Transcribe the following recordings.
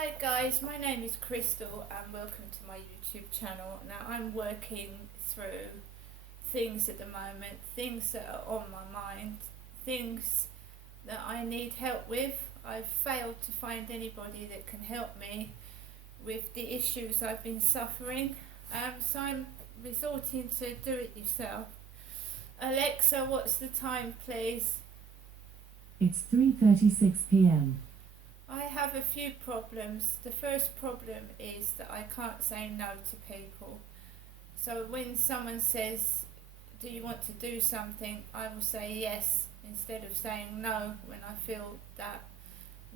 Hi guys, my name is Crystal and welcome to my YouTube channel. Now I'm working through things at the moment, things that are on my mind, things that I need help with. I've failed to find anybody that can help me with the issues I've been suffering, so I'm resorting to do it yourself. Alexa, what's the time please? It's 3:36 p.m. I have a few problems. The first problem is that I can't say no to people. So when someone says, do you want to do something, I will say yes instead of saying no when I feel that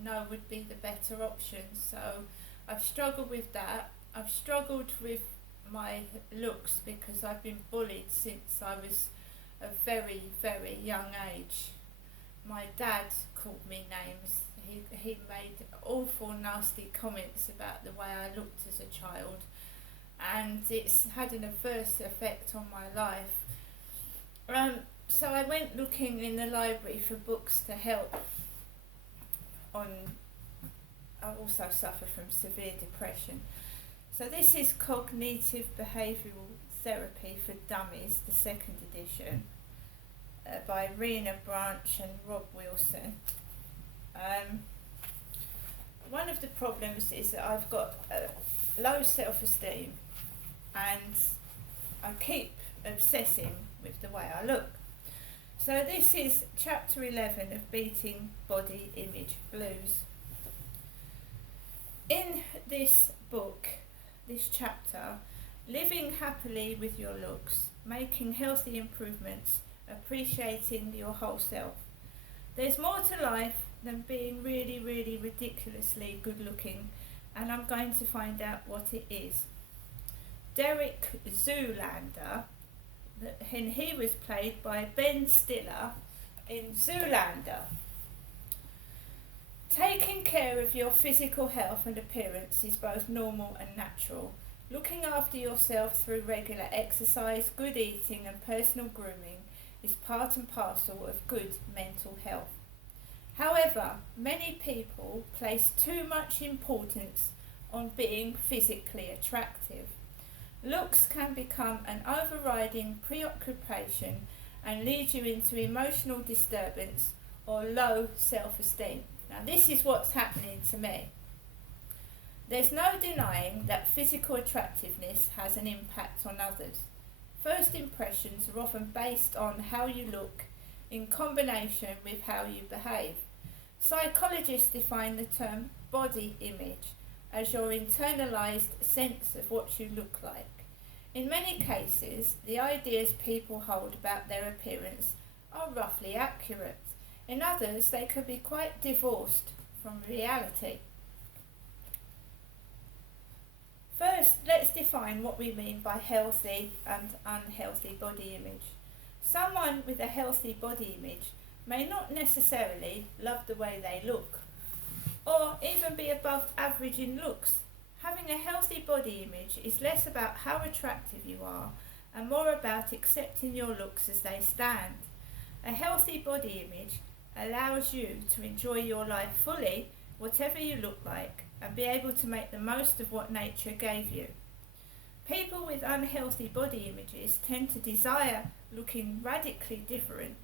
no would be the better option. So I've struggled with that. I've struggled with my looks because I've been bullied since I was a very, very young age. My dad called me names. He made awful nasty comments about the way I looked as a child, and it's had an adverse effect on my life. So I went looking in the library for books to help on. I also suffer from severe depression. So this is Cognitive Behavioural Therapy for Dummies, the second edition, by Rena Branch and Rob Wilson. One of the problems is that I've got low self-esteem and I keep obsessing with the way I look. So this is chapter 11 of Beating Body Image Blues. In this book, this chapter, living happily with your looks, making healthy improvements, appreciating your whole self. There's more to life than being really, really ridiculously good looking, and I'm going to find out what it is. Derek Zoolander, and he was played by Ben Stiller in Zoolander. Taking care of your physical health and appearance is both normal and natural. Looking after yourself through regular exercise, good eating and personal grooming is part and parcel of good mental health. However, many people place too much importance on being physically attractive. Looks can become an overriding preoccupation and lead you into emotional disturbance or low self-esteem. Now this is what's happening to me. There's no denying that physical attractiveness has an impact on others. First impressions are often based on how you look in combination with how you behave. Psychologists define the term body image as your internalized sense of what you look like. In many cases, the ideas people hold about their appearance are roughly accurate. In others, they could be quite divorced from reality. First, let's define what we mean by healthy and unhealthy body image. Someone with a healthy body image may not necessarily love the way they look, or even be above average in looks. Having a healthy body image is less about how attractive you are and more about accepting your looks as they stand. A healthy body image allows you to enjoy your life fully, whatever you look like, and be able to make the most of what nature gave you. People with unhealthy body images tend to desire looking radically different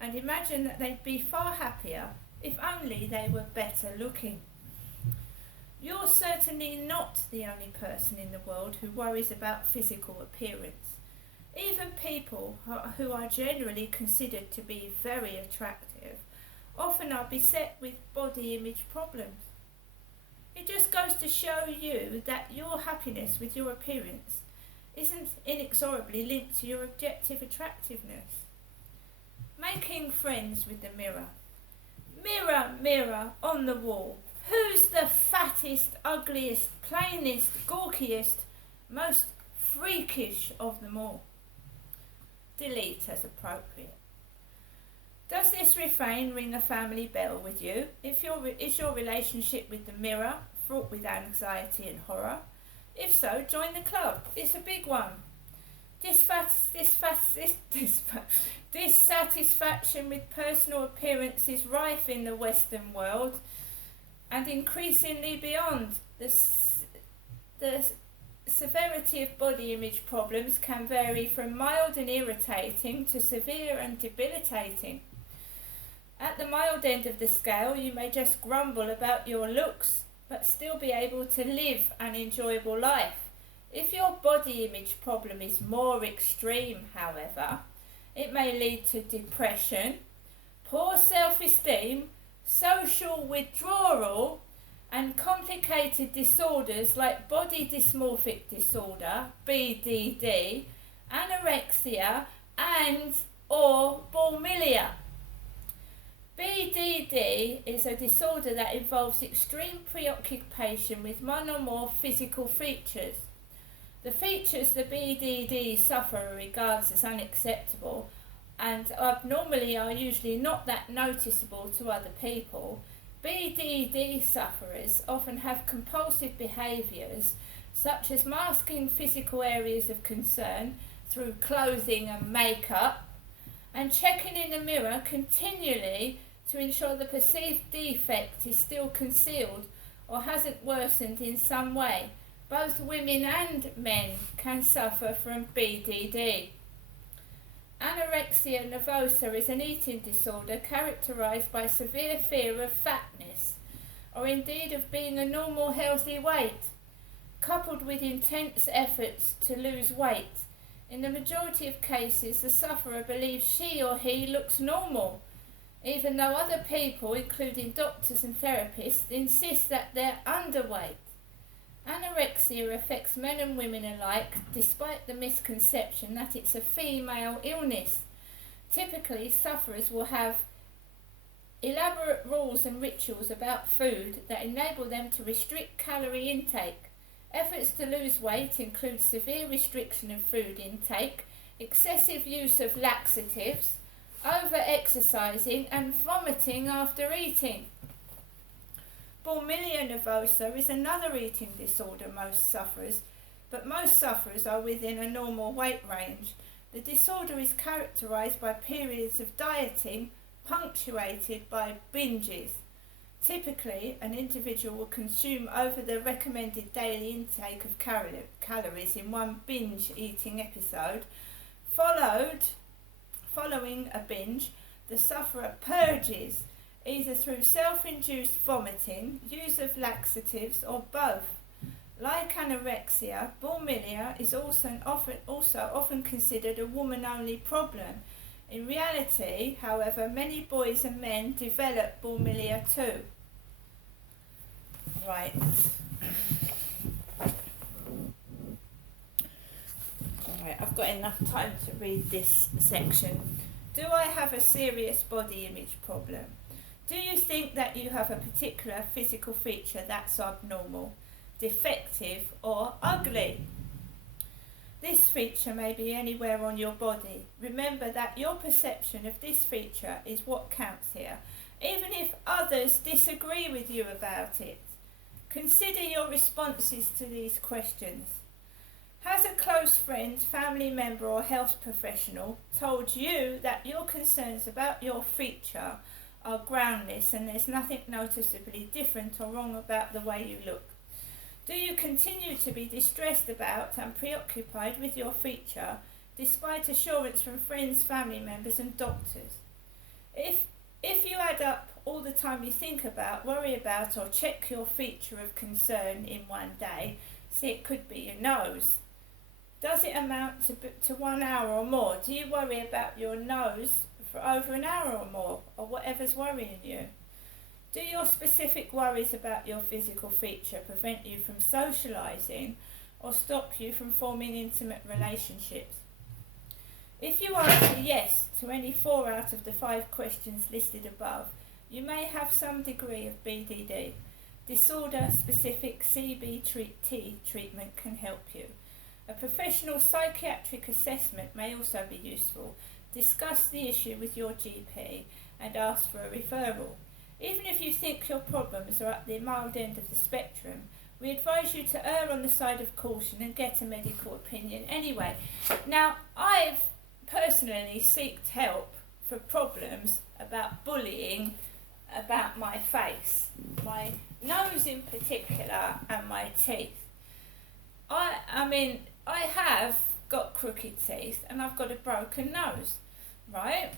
and imagine that they'd be far happier if only they were better looking. You're certainly not the only person in the world who worries about physical appearance. Even people who are generally considered to be very attractive often are beset with body image problems. It just goes to show you that your happiness with your appearance isn't inexorably linked to your objective attractiveness. Making friends with the mirror. Mirror, mirror on the wall, who's the fattest, ugliest, plainest, gawkiest, most freakish of them all? Delete as appropriate. Does this refrain ring a family bell with you? Is your relationship with the mirror fraught with anxiety and horror? If so, join the club. It's a big one. Dissatisfaction with personal appearance is rife in the Western world. and increasingly beyond. The severity of body image problems can vary from mild and irritating to severe and debilitating. At the mild end of the scale, you may just grumble about your looks, but still be able to live an enjoyable life. If your body image problem is more extreme, however, it may lead to depression, poor self-esteem, social withdrawal, and complicated disorders like body dysmorphic disorder, BDD, anorexia, and or bulimia. BDD is a disorder that involves extreme preoccupation with one or more physical features. The features the BDD sufferer regards as unacceptable and abnormally are usually not that noticeable to other people. BDD sufferers often have compulsive behaviours such as masking physical areas of concern through clothing and makeup, and checking in the mirror continually to ensure the perceived defect is still concealed or hasn't worsened in some way. Both women and men can suffer from BDD. Anorexia nervosa is an eating disorder characterised by severe fear of fatness, or indeed of being a normal healthy weight, coupled with intense efforts to lose weight. In the majority of cases, the sufferer believes she or he looks normal, even though other people, including doctors and therapists, insist that they're underweight. Anorexia affects men and women alike, despite the misconception that it's a female illness. Typically, sufferers will have elaborate rules and rituals about food that enable them to restrict calorie intake. Efforts to lose weight include severe restriction of food intake, excessive use of laxatives, over-exercising and vomiting after eating. Bulimia nervosa is another eating disorder most sufferers are within a normal weight range. The disorder is characterised by periods of dieting punctuated by binges. Typically, an individual will consume over the recommended daily intake of calories in one binge eating episode. Following a binge, the sufferer purges, either through self-induced vomiting, use of laxatives, or both. Like anorexia, bulimia is also often considered a woman-only problem. In reality, however, many boys and men develop bulimia too. Right. Alright, I've got enough time to read this section. Do I have a serious body image problem? Do you think that you have a particular physical feature that's abnormal, defective, or ugly? This feature may be anywhere on your body. Remember that your perception of this feature is what counts here, even if others disagree with you about it. Consider your responses to these questions. Has a close friend, family member, or health professional told you that your concerns about your feature are groundless and there's nothing noticeably different or wrong about the way you look? Do you continue to be distressed about and preoccupied with your feature despite assurance from friends, family members and doctors? If you add up all the time you think about, worry about or check your feature of concern in one day, see, it could be your nose. Does it amount to 1 hour or more? Do you worry about your nose for over an hour or more, or whatever's worrying you? Do your specific worries about your physical feature prevent you from socialising or stop you from forming intimate relationships? If you answer yes to any 4 out of the 5 questions listed above, you may have some degree of BDD. Disorder-specific CBT treatment can help you. A professional psychiatric assessment may also be useful. Discuss the issue with your GP and ask for a referral. Even if you think your problems are at the mild end of the spectrum, we advise you to err on the side of caution and get a medical opinion anyway. Now, I've personally sought help for problems about bullying about my face. My nose in particular and my teeth. I mean, I have got crooked teeth and I've got a broken nose, right?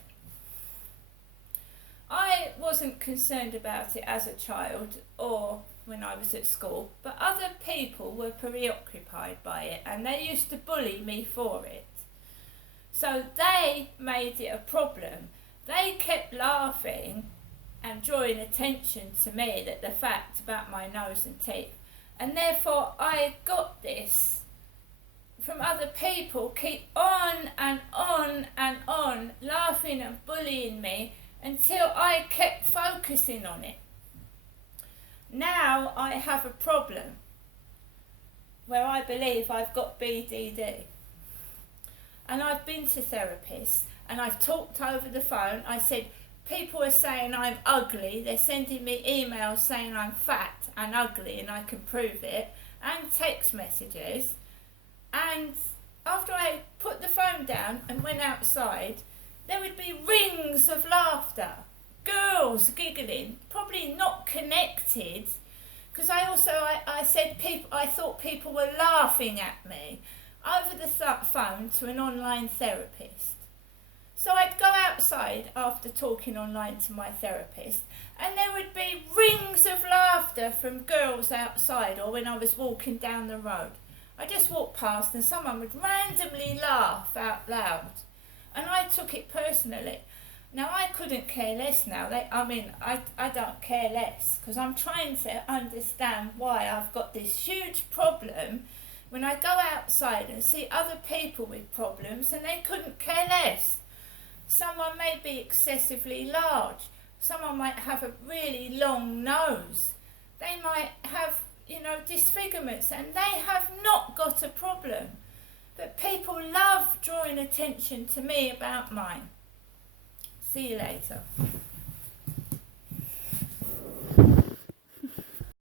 I wasn't concerned about it as a child or when I was at school, but other people were preoccupied by it and they used to bully me for it. So they made it a problem. They kept laughing and drawing attention to me, that the fact about my nose and teeth. And therefore I got this from other people, keep on and on and on, laughing and bullying me until I kept focusing on it. Now I have a problem where I believe I've got BDD. And I've been to therapists and I've talked over the phone. I said, people are saying I'm ugly. They're sending me emails saying I'm fat and ugly and I can prove it, and text messages. And after I put the phone down and went outside, there would be rings of laughter, girls giggling, probably not connected, because I said I thought people were laughing at me over the phone to an online therapist. So I'd go outside after talking online to my therapist, and there would be rings of laughter from girls outside, or when I was walking down the road. I just walked past and someone would randomly laugh out loud. And I took it personally. Now, I couldn't care less now. I don't care less, because I'm trying to understand why I've got this huge problem when I go outside and see other people with problems and they couldn't care less. Someone may be excessively large. Someone might have a really long nose. They might have, disfigurements, and they have not got a problem. But people love drawing attention to me about mine. See you later.